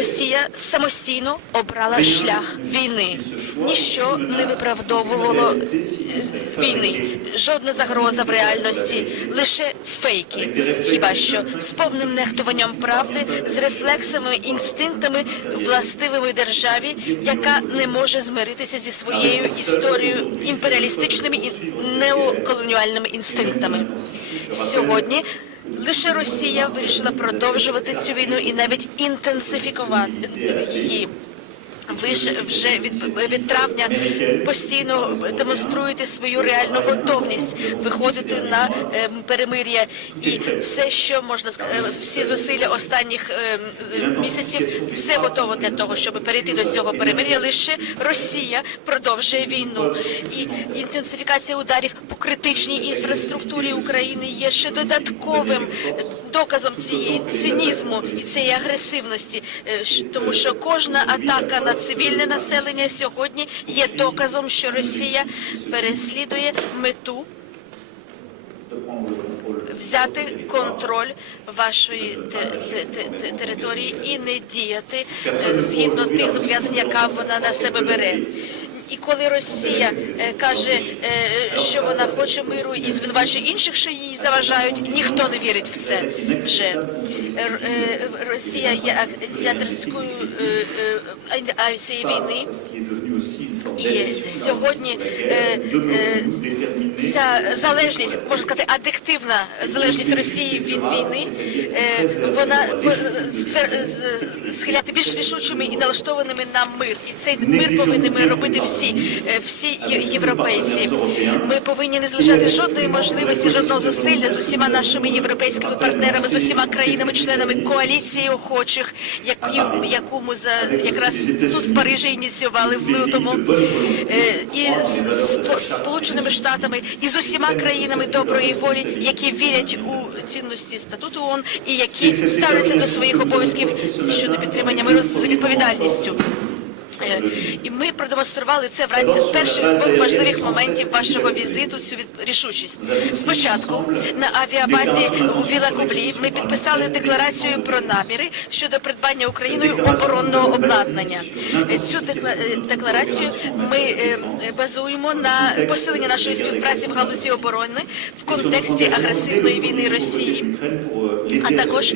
Росія самостійно обрала шлях війни. Ніщо не виправдовувало е, війни. Жодна загроза в реальності, лише фейки. Хіба що з повним нехтуванням правди, з рефлексами, інстинктами, властивими державі, яка не може змиритися зі своєю історією імперіалістичними і неоколоніальними інстинктами. Сьогодні лише Росія вирішила продовжувати цю війну і навіть інтенсифікувати її. Ви ж вже від, від травня постійно демонструєте свою реальну готовність виходити на е, перемир'я і все, що можна е, всі зусилля останніх е, е, місяців, все готово для того, щоб перейти до цього перемир'я. Лише Росія продовжує війну, і інтенсифікація ударів по критичній інфраструктурі України є ще додатковим доказом цієї цинізму і цієї агресивності, Е, тому що кожна атака на цивільне населення сьогодні є доказом, що Росія переслідує мету взяти контроль вашої те- те- те- те- території і не діяти е, згідно тих зобов'язань, яка вона на себе бере. І коли Росія е, каже, е, що вона хоче миру і звинувачує інших, що їй заважають, ніхто не вірить в це вже. Е, Росія є ініціаторською е, е, цієї війни. І сьогодні е, е, ця залежність, можна сказати, адиктивна залежність Росії від війни, е, вона схиляти більш рішучими і налаштованими на мир. І цей мир повинні ми робити всі, е, всі європейці. Ми повинні не залишати жодної можливості, жодного зусилля з усіма нашими європейськими партнерами, з усіма країнами-членами коаліції охочих, які, яку ми за якраз тут в Парижі ініціювали в лютому, е, і з Спо- Сполученими Штатами, і з усіма країнами доброї волі, які вірять у цінності статуту ООН і які ставляться до своїх обов'язків щодо підтримання миру з відповідальністю. Е, І ми продемонстрували це вранці. Перших двох важливих моментів вашого візиту. Цю рішучість. Спочатку на авіабазі у Вілакублі ми підписали декларацію про наміри щодо придбання Україною оборонного обладнання. Е, Цю е, декларацію ми базуємо на посиленні нашої співпраці в галузі оборони в контексті агресивної війни Росії а також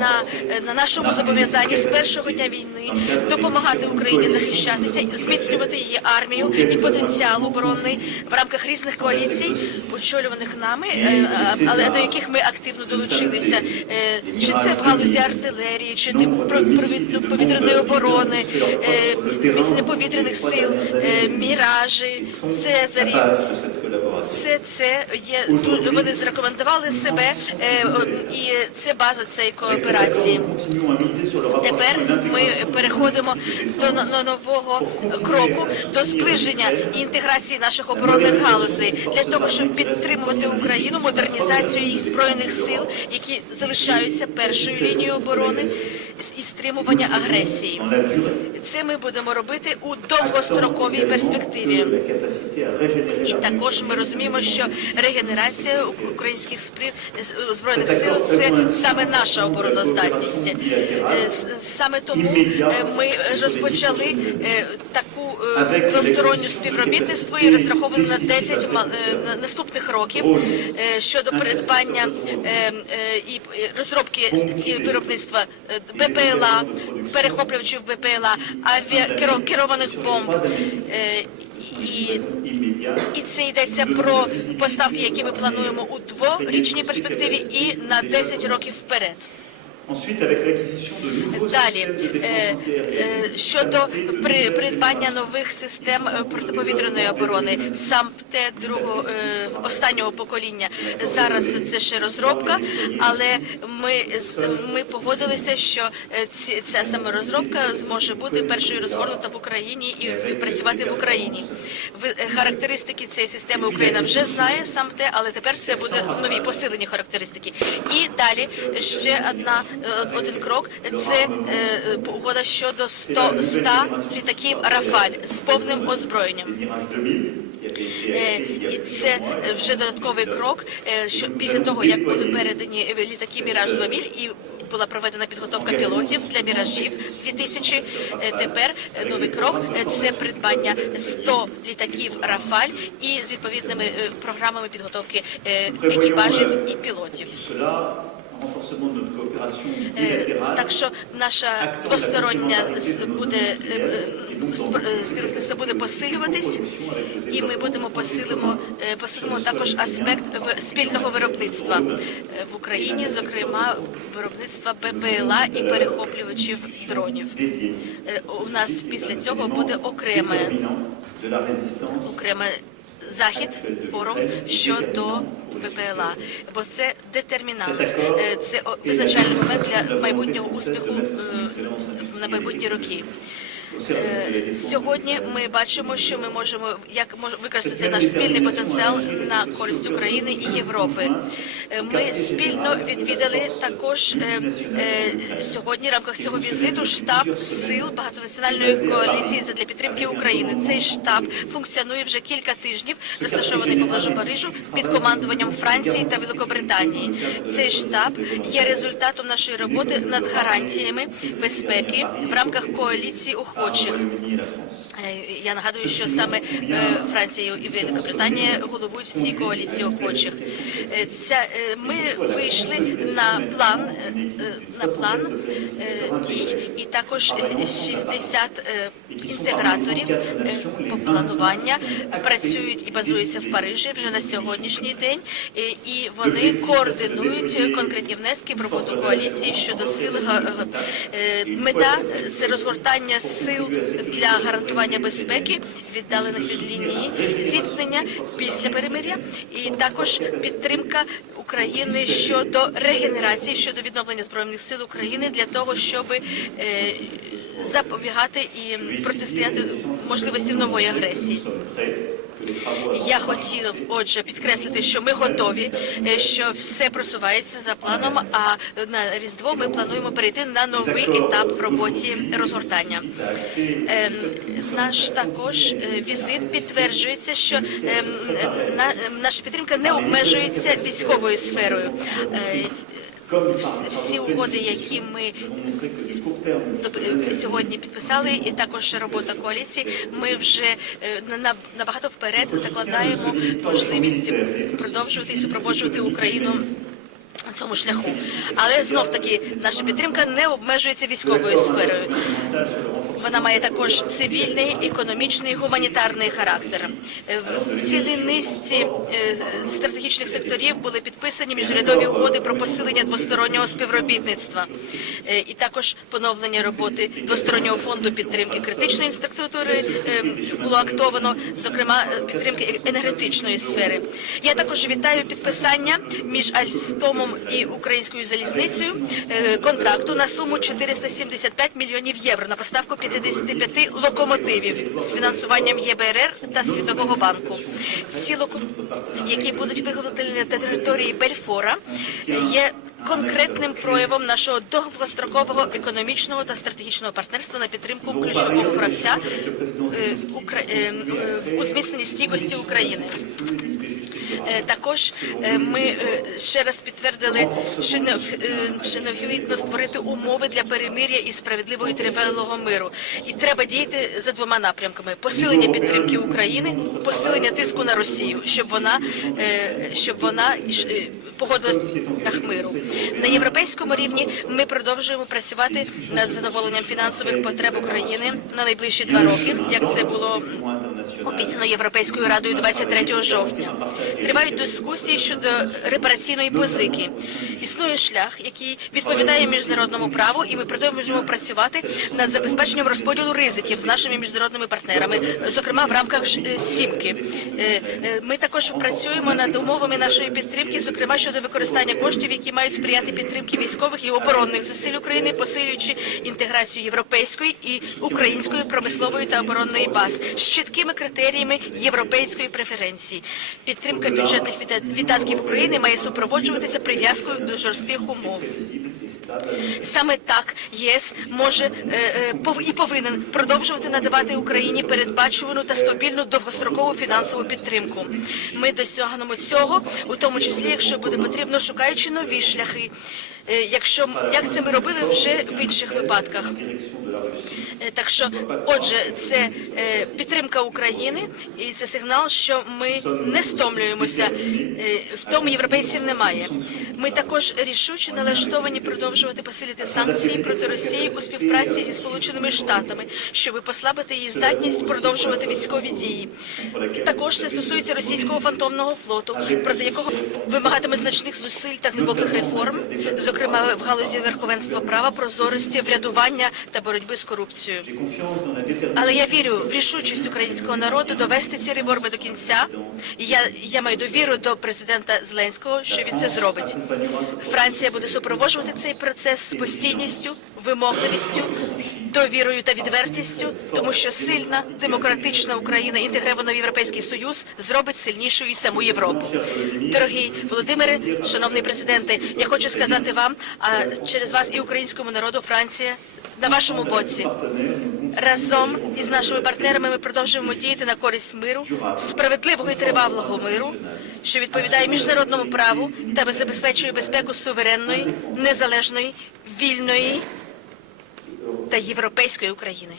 на, на нашому зобов'язанні з першого дня війни допомагати Україні захищатися, зміцнювати її армію і потенціал оборонний в рамках різних коаліцій, очолюваних нами, е, але до яких ми активно долучилися. Е, Чи це в галузі артилерії, чи повітряної оборони, е, зміцнення повітряних сил, міражі, Цезарі. Все це є ду- вони зарекомендували себе, е, і це база цієї кооперації. Тепер ми переходимо до но- но- нового кроку до зближення і інтеграції наших оборонних галузей. Для того, щоб підтримувати Україну, модернізацію їх збройних сил, які залишаються першою лінією оборони і стримування агресії. Це ми будемо робити у довгостроковій перспективі. І також ми розуміємо, що регенерація українських спрі- збройних сил це саме наша обороноздатність. Е, Саме тому е, ми розпочали е, таку двосторонню співробітництво і розраховували на 10 ма- е, на- наступних років щодо придбання е, і розробки і виробництва БПЛА, перехоплювачів БПЛА, авіакерованих бомб. е, І і це йдеться про поставки, які ми плануємо у дворічній перспективі і на 10 років вперед. Далі е, е, щодо при, придбання нових систем е, протиповітряної оборони, сам те другого останнього покоління. Зараз це ще розробка, але ми ми погодилися, що ця саме розробка зможе бути першою розгорнута в Україні і працювати в Україні. Характеристики цієї системи Україна вже знає сам те, але тепер це буде нові посилені характеристики. І далі ще одна один крок це е, угода щодо 100, 100 літаків Рафаль з повним озброєнням. Mirage 2000, qui avait été Е, І це вже додатковий крок, е, що після того як були передані е, літаки Міраж 2000 і була проведена підготовка пілотів для міражів 2000. Е, Тепер е, новий крок е, це придбання 100 літаків Рафаль і з відповідними е, програмами підготовки е, екіпажів і пілотів. Е. Так що наша двостороння буде е, е, співробітництво буде посилюватись, і ми будемо посилимо посилимо також аспект спільного виробництва в Україні, зокрема виробництва БПЛА і перехоплювачів дронів. У нас після цього буде окреме окреме захід, форум щодо БПЛА, бо це детермінант, е, це визначальний момент для майбутнього успіху е, на майбутні роки. Е, Сьогодні ми бачимо, що ми можемо як мож використати наш спільний потенціал на користь України і Європи. Е, Ми спільно відвідали також е, сьогодні в рамках цього візиту штаб сил багатонаціональної коаліції для підтримки України. Цей штаб функціонує вже кілька тижнів, розташований поближу Парижу під командуванням Франції та Великобританії. Цей штаб є результатом нашої роботи над гарантіями безпеки в рамках коаліції охочих. Е, Я нагадую, що саме е, Франція і Великобританія головують в цій коаліції охочих. Е, Ця е, ми вийшли на план е, на план дій, і також е, 60 е, інтеграторів по планування працюють і базуються в Парижі вже на сьогоднішній день, і вони координують конкретні внески в роботу коаліції щодо сил мета це розгортання сил для гарантування безпеки віддалених від лінії зіткнення після перемиря, і також підтримка України щодо регенерації щодо відновлення збройних сил України для того, щоб е, запобігати і протистояти можливості нової агресії. Я хотів, отже, підкреслити, що ми готові, е, що все просувається за планом. А на різдво ми плануємо перейти на новий етап в роботі розгортання. Е, Наш також е, візит підтверджується, що ем, на- наша підтримка не обмежується військовою сферою. Всі угоди, які ми Тоб- е, сьогодні підписали, і також робота коаліції. Ми вже е, на- на- набагато вперед закладаємо можливість продовжувати і супроводжувати Україну. На цьому шляху, але знов таки наша підтримка не обмежується військовою сферою. Вона має також цивільний, економічний, гуманітарний характер. Е, В цілій низці е, стратегічних секторів були підписані міжрядові угоди про посилення двостороннього співробітництва Е, і також поновлення роботи двостороннього фонду підтримки критичної інфраструктури було актовано, зокрема підтримки енергетичної сфери. Я також вітаю підписання між Альстомом і українською залізницею контракту на суму 475 мільйонів євро на поставку 55 локомотивів з фінансуванням ЄБРР та Світового банку. Ці локомотиви, які будуть виготовлені на території Бельфора, є конкретним проявом нашого довгострокового економічного та стратегічного партнерства на підтримку ключового гравця е, е, е, у зміцненні стійкості України. Е, Також е, ми е, ще раз підтвердили, що необх- е, необхідно створити умови для перемир'я і справедливого і тривалого миру. І треба діяти за двома напрямками: посилення підтримки України, посилення тиску на Росію, щоб вона щоб вона погодилась миру. На європейському рівні ми продовжуємо працювати над задоволенням фінансових потреб України на найближчі два роки, як це було обіцяно Європейською радою 23 жовтня. Тривають дискусії щодо репараційної позики. Існує шлях, який відповідає міжнародному праву, і ми продовжуємо працювати над забезпеченням розподілу ризиків з нашими міжнародними партнерами, зокрема в рамках е, сімки. Е, е, Ми також працюємо над умовами нашої підтримки, зокрема щодо використання коштів, які мають сприяти підтримки військових і оборонних зусиль України, посилюючи інтеграцію європейської і української промислової та оборонної баз з чіткими критеріями європейської преференції. Підтримка бюджетних відда- віддатків України має супроводжуватися прив'язкою до жорстких умов. Саме так ЄС може е, е, пов- і повинен продовжувати надавати Україні передбачувану та стабільну довгострокову фінансову підтримку. Ми досягнемо цього, у тому числі, якщо буде потрібно, шукаючи нові шляхи. Е, Якщо як це ми робили вже в інших випадках. Е, Так що, отже, це е, підтримка України, і це сигнал, що ми не стомлюємося. Е, В тому європейців немає. Ми також рішуче налаштовані продовжувати посилити санкції проти Росії у співпраці зі Сполученими Штатами, щоб послабити її здатність продовжувати військові дії. Також це стосується російського фантомного флоту, проти якого вимагатиме значних зусиль та глибоких реформ, зокрема в галузі верховенства права, прозорості, врядування та боротьби з корупцією. Але я вірю в рішучість українського народу довести ці реформи до кінця. І я, я маю довіру до президента Зеленського, що він це зробить. Франція буде супроводжувати цей процес з постійністю, вимогливістю, довірою та відвертістю, тому що сильна демократична Україна, інтегрована в Європейський Союз, зробить сильнішою і саму Європу. Дорогий Володимире, шановний президенте, я хочу сказати вам, а через вас і українському народу Франція на вашому боці. Разом із нашими партнерами ми продовжуємо діяти на користь миру, справедливого і тривалого миру, що відповідає міжнародному праву та забезпечує безпеку суверенної, незалежної, вільної та європейської України.